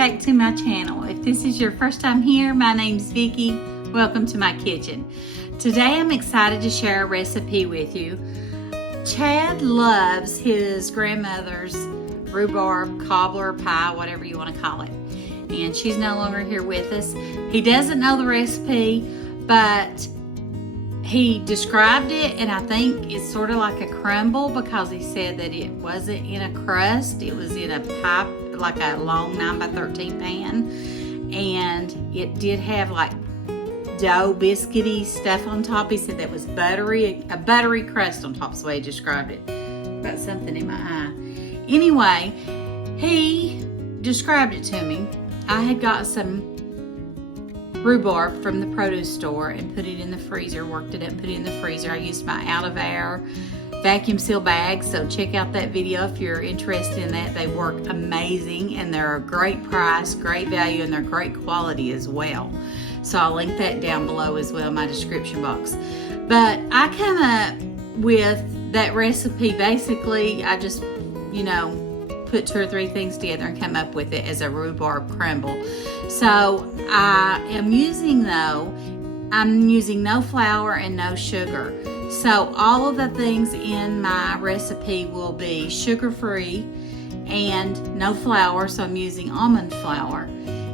back to my channel. If this is your first time here, my name's Vickie. Welcome to my kitchen. Today I'm excited to share a recipe with you. Chad loves his grandmother's rhubarb cobbler pie, whatever you want to call it. And she's no longer here with us. He doesn't know the recipe, but he described it, and I think it's sort of like a crumble because he said that it wasn't in a crust. It was in a pipe, like a long 9x13 pan, and it did have like dough biscuity stuff on top. He said that was buttery, a buttery crust on top. That's the way he described it. Got something in my eye. Anyway, he described it to me. I had got some rhubarb from the produce store and put it in the freezer, worked it up and put it in the freezer. I used my out of air vacuum seal bags, so check out that video if you're interested in that. They work amazing and they're a great price, great value, and they're great quality as well. So I'll link that down below as well in my description box. But I come up with that recipe, basically I just, put 2 or 3 things together and come up with it as a rhubarb crumble. So I'm using no flour and no sugar. So all of the things in my recipe will be sugar-free and no flour, so I'm using almond flour.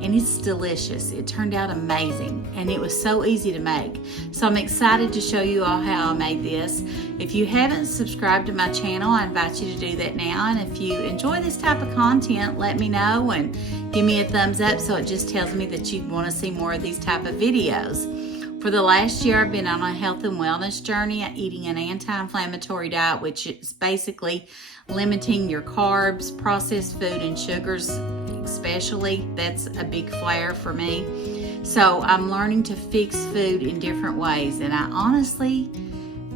And it's delicious. It turned out amazing, and it was so easy to make. So I'm excited to show you all how I made this. If you haven't subscribed to my channel, I invite you to do that now. And if you enjoy this type of content, let me know and give me a thumbs up, so it just tells me that you want to see more of these type of videos. For the last year, I've been on a health and wellness journey, eating an anti-inflammatory diet, which is basically limiting your carbs, processed food, and sugars especially. That's a big flare for me. So I'm learning to fix food in different ways, and I honestly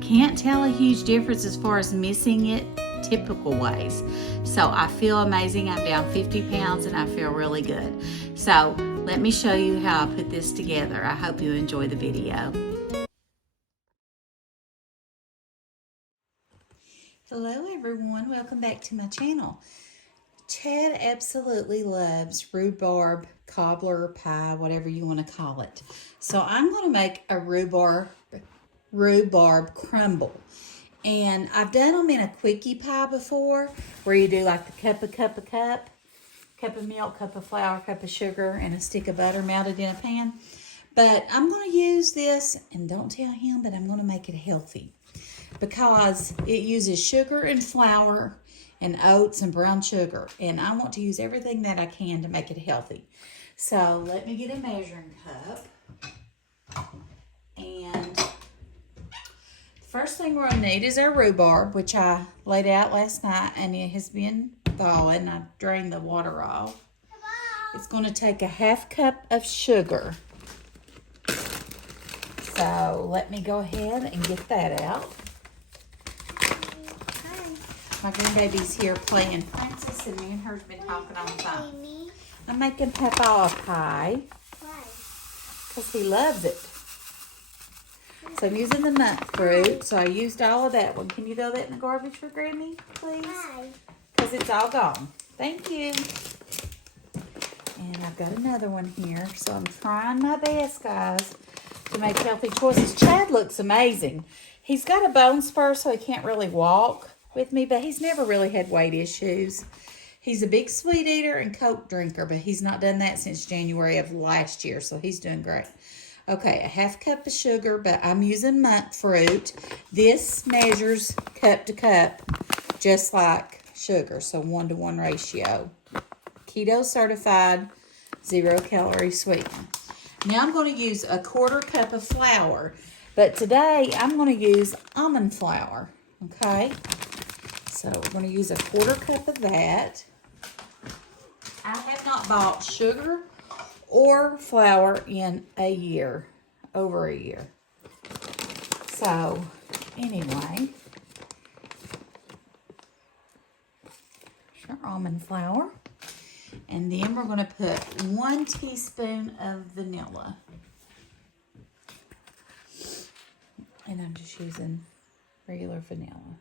can't tell a huge difference as far as missing it typical ways. So I feel amazing. I'm down 50 pounds and I feel really good. So let me show you how I put this together. I hope you enjoy the video. Hello everyone, welcome back to my channel. Chad absolutely loves rhubarb cobbler pie, whatever you want to call it. So I'm going to make a rhubarb crumble. And I've done them in a quickie pie before, where you do like the cup of milk, cup of flour, cup of sugar, and a stick of butter melted in a pan. But I'm going to use this, and don't tell him, but I'm going to make it healthy, because it uses sugar and flour and oats and brown sugar, and I want to use everything that I can to make it healthy. So let me get a measuring cup, and the first thing we're going to need is our rhubarb, which I laid out last night, and it has been thawing. I drained the water off. It's going to take a 1/2 cup of sugar. So let me go ahead and get that out. My grandbaby's here playing Princess, and me and her's been talking on the phone. I'm making Papa a pie. Why? Because he loves it. So I'm using the monk fruit. So I used all of that one. Can you throw that in the garbage for Grammy, please? Why? Because it's all gone. Thank you. And I've got another one here. So I'm trying my best, guys, to make healthy choices. Chad looks amazing. He's got a bone spur, so he can't really walk with me, but he's never really had weight issues. He's a big sweet eater and Coke drinker, but he's not done that since January of last year, so he's doing great. Okay, a 1/2 cup of sugar, but I'm using monk fruit. This measures cup to cup, just like sugar, so 1-to-1 ratio. Keto certified, 0 calorie sweetener. Now I'm going to use a 1/4 cup of flour, but today I'm going to use almond flour, okay? So we're going to use a 1/4 cup of that. I have not bought sugar or flour in a year, over a year. So anyway, here's our almond flour. And then we're going to put 1 teaspoon of vanilla. And I'm just using regular vanilla.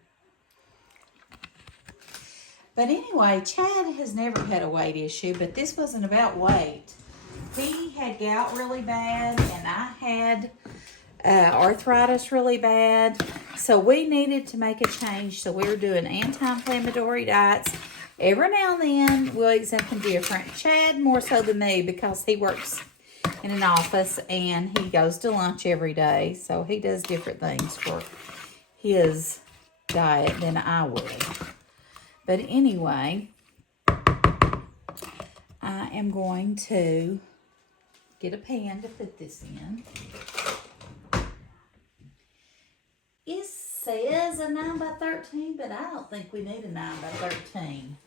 But anyway, Chad has never had a weight issue, but this wasn't about weight. He had gout really bad, and I had arthritis really bad. So we needed to make a change. So we were doing anti-inflammatory diets. Every now and then, we'll eat something different. Chad more so than me because he works in an office and he goes to lunch every day. So he does different things for his diet than I would. But anyway, I am going to get a pan to put this in. It says a 9 by 13, but I don't think we need a 9 by 13.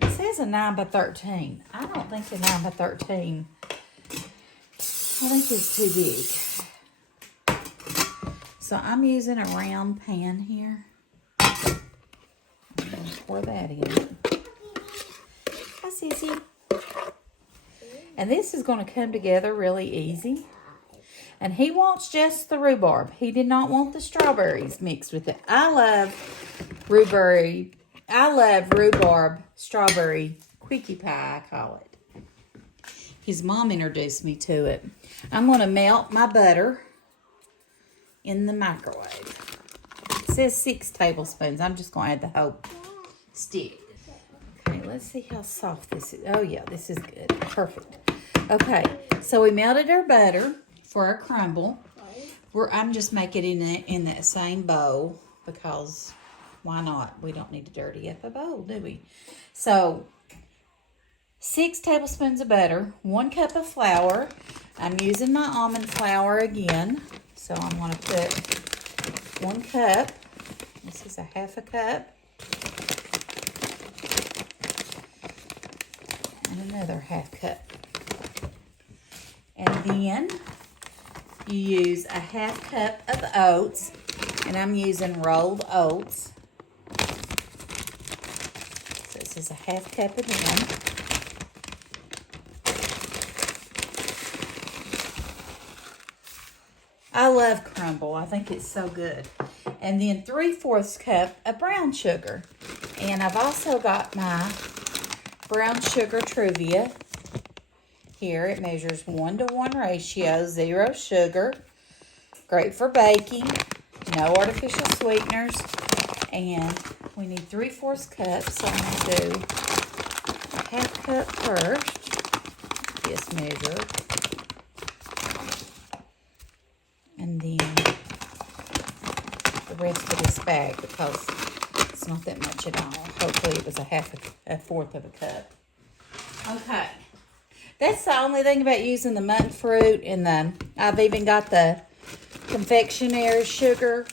It says a 9 by 13. I don't think a 9 by 13. I think it's too big. So I'm using a round pan here. I'm going to pour that in. Hi, Sissy. And this is going to come together really easy. And he wants just the rhubarb. He did not want the strawberries mixed with it. I love rhubarb strawberry quickie pie, I call it. His mom introduced me to it. I'm going to melt my butter in the microwave. It says 6 tablespoons. I'm just going to add the whole stick. Okay, let's see how soft this is. Oh, yeah, this is good. Perfect. Okay, so we melted our butter for our crumble. I'm just making it in that same bowl because why not? We don't need to dirty up a bowl, do we? So 6 tablespoons of butter, 1 cup of flour. I'm using my almond flour again. So I'm going to put 1 cup. This is a half a cup. And another half cup. And then you use a half cup of oats, and I'm using rolled oats. So this is a half cup of them. I love crumble. I think it's so good. And then 3/4 cup of brown sugar. And I've also got my brown sugar Truvia. Here it measures 1-to-1 ratio, 0 sugar, great for baking, no artificial sweeteners, and we need 3/4 cups, so I'm going to do a half cup first, this measure, and then the rest of this bag because it's not that much at all. Hopefully it was a fourth of a cup. Okay. That's the only thing about using the monk fruit, and I've even got the confectioner's sugar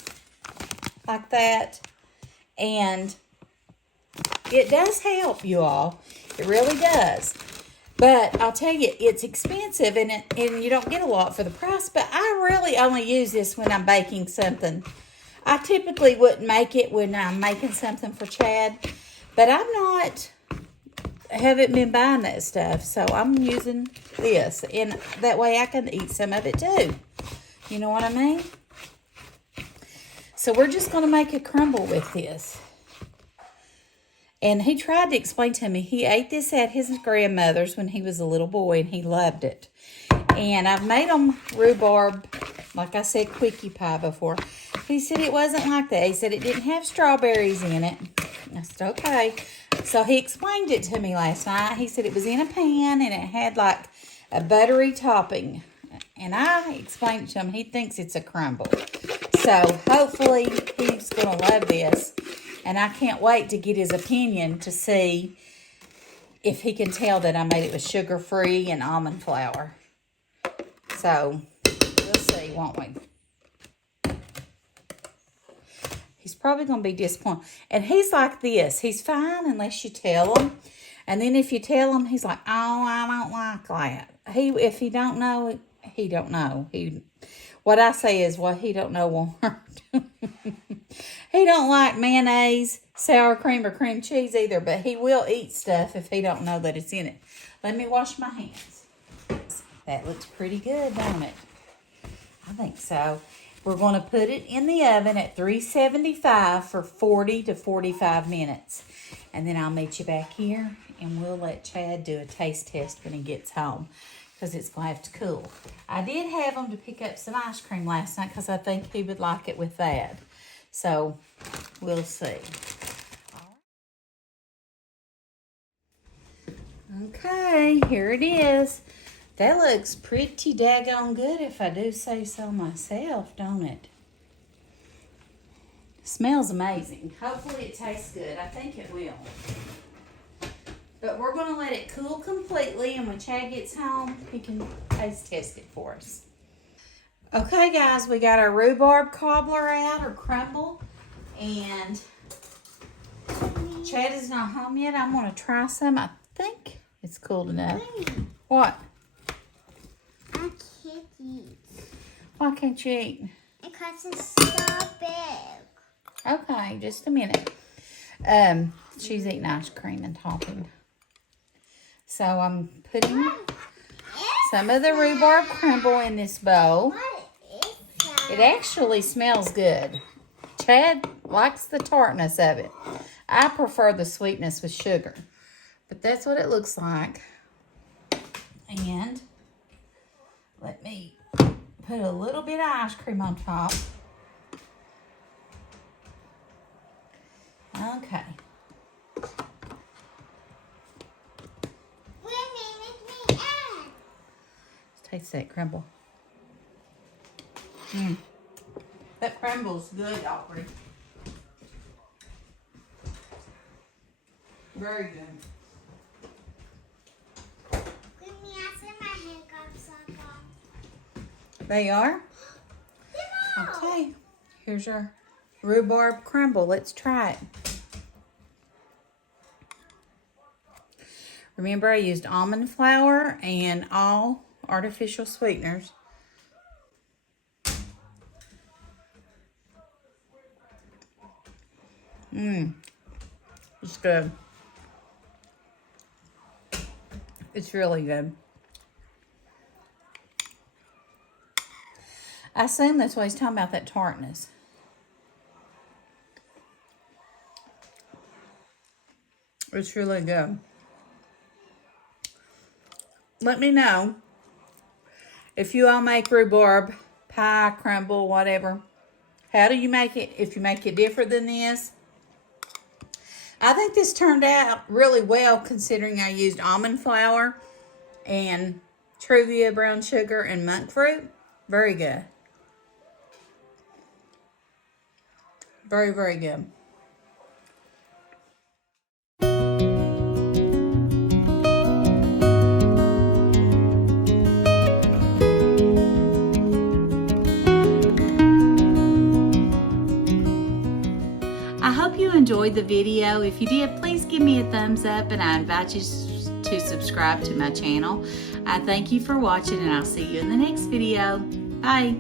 like that, and it does help, you all. It really does. But I'll tell you, it's expensive, and you don't get a lot for the price, but I really only use this when I'm baking something. I typically wouldn't make it when I'm making something for Chad, but haven't been buying that stuff, so I'm using this, and that way I can eat some of it too. You know what I mean? So we're just going to make a crumble with this. And he tried to explain to me, he ate this at his grandmother's when he was a little boy, and he loved it. And I've made them rhubarb, like I said, quickie pie before. He said it wasn't like that. He said it didn't have strawberries in it. I said, okay. So he explained it to me last night. He said it was in a pan, and it had like a buttery topping. And I explained it to him. He thinks it's a crumble. So hopefully he's going to love this. And I can't wait to get his opinion to see if he can tell that I made it with sugar-free and almond flour. So we'll see, won't we? He's probably going to be disappointed. And he's like this. He's fine unless you tell him. And then if you tell him, he's like, oh, I don't like that. If he don't know, he don't know. What I say is, what he don't know won't hurt. He don't like mayonnaise, sour cream, or cream cheese either, but he will eat stuff if he don't know that it's in it. Let me wash my hands. That looks pretty good, don't it? I think so. We're going to put it in the oven at 375 for 40 to 45 minutes. and then I'll meet you back here and we'll let Chad do a taste test when he gets home because it's going to have to cool. I did have him to pick up some ice cream last night because I think he would like it with that. So we'll see. Okay, here it is. That looks pretty daggone good if I do say so myself, don't it? Smells amazing. Hopefully it tastes good. I think it will. But we're going to let it cool completely, and when Chad gets home, he can taste test it for us. Okay, guys, we got our rhubarb cobbler out, or crumble, and Chad is not home yet. I'm going to try some. I think it's cool enough. What? I can't eat. Why can't you eat? Because it's so big. Okay, just a minute. She's eating ice cream and topping. So I'm putting some of the rhubarb crumble in this bowl. What is that? It actually smells good. Chad likes the tartness of it. I prefer the sweetness with sugar. But that's what it looks like. And let me put a little bit of ice cream on top. Okay. Taste that crumble. That crumble's good, Aubrey. Very good. They are? Okay. Here's our rhubarb crumble. Let's try it. Remember, I used almond flour and all artificial sweeteners. It's good. It's really good. I assume that's why he's talking about that tartness. It's really good. Let me know if you all make rhubarb pie, crumble, whatever. How do you make it? If you make it different than this. I think this turned out really well considering I used almond flour and Truvia brown sugar and monk fruit. Very good. Very, very good. I hope you enjoyed the video. If you did, please give me a thumbs up, and I invite you to subscribe to my channel. I thank you for watching, and I'll see you in the next video. Bye.